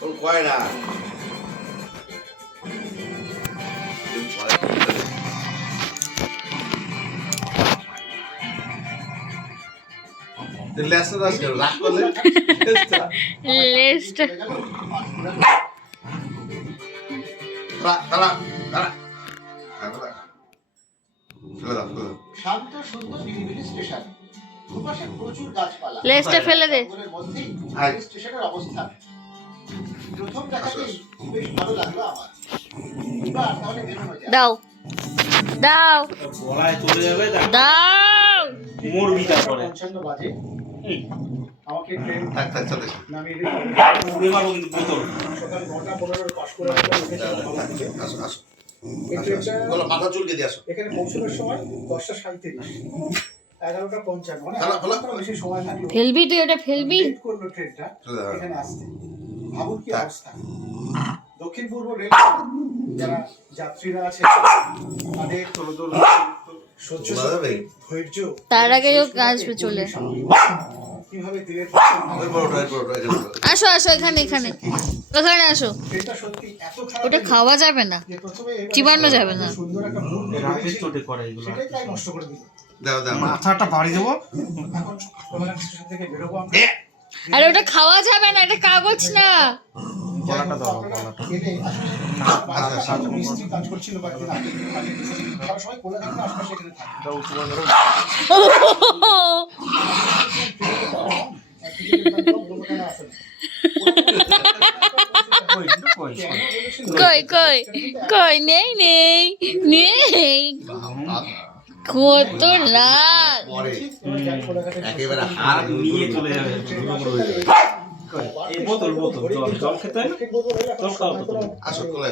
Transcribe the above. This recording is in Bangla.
তোর কয় না লেসটা দাস কেন রাগ করলে লেস্ট দাঁড়া দাঁড়া শান্ত সুন্দর নিরিবিলি স্টেশন, দুপাশে প্রচুর গাছপালা। লেস্টটা ফেলে দে। জঙ্গলের মধ্যেই স্টেশনের অবস্থান। প্রথম দেখাতেই বেশ ভালো লাগলো আমার। এবার তাহলে বেরোনো যাক। দাও দাও গলায় চলে যাবে দাও মরবি তারপরে 55 বাজে আমাকে ট্রেন থাক থাক চলে নামিয়ে দিল। উড়ে মারবো কিন্তু বোতল সকাল 9টা 15 পাস করে আমরা উঠেছিলাম হাওড়া থেকে। আসো আসো এই ট্রেনটা বলো মাথা চুলকে দিয়ে আসো এখানে পৌঁছানোর সময় 10:37 11:55 মানে চলো, চলো। আধা বেশি সময় লাগলো। ফেলবি তুই ওটা ফেলবি লেট করলো ট্রেনটা চলে যাও। এখানে আসতে। ভাবুন কি থাক। অবস্থা। দক্ষিণ পূর্ব রেল যারা যাত্রীরা আছে তাদের সহ্য বলা যাবে? ধৈর্য তার আগে ও আসবে চলে। কিভাবে দিনের ওই বড়টা ওই বড়টা এখানে বড়। আসো আসো এখানে এখানে ওখানে আসো। ট্রেনটা সত্যি এত খারাপ ওটা খাওয়া যাবে না, যে প্রথমে এবারে চিবানো যাবে না। সুন্দর একটা মুড নিয়ে রাতের বেরিয়েছিল, চোটে করে এগুলো সেটাই প্রায় নষ্ট করে দিল। দাও দাও মাথাটা বাড়ি দেবো এখন তোমার স্টেশন থেকে বেরোবো আমরা। আরে ওটা খাওয়া যাবে না, এটা কাগজ না। গলাটা দাও, আপনারা গলাটা। এলে আসলে আচ্ছা, একটা মিস্ত্রি কাজ করছিল কয়েকদিন আগে। মানে সব সময় খোলা থাকে না, আশপাশে এখানে থাকে। কই কই কই নেই নেই নেই কত রাত। পরে একেবারে হাত নিয়ে চলে যাবে এই বোতল বোতল জল জল খেতে হয় না? জল খাওয়া বোতল আসো কোলে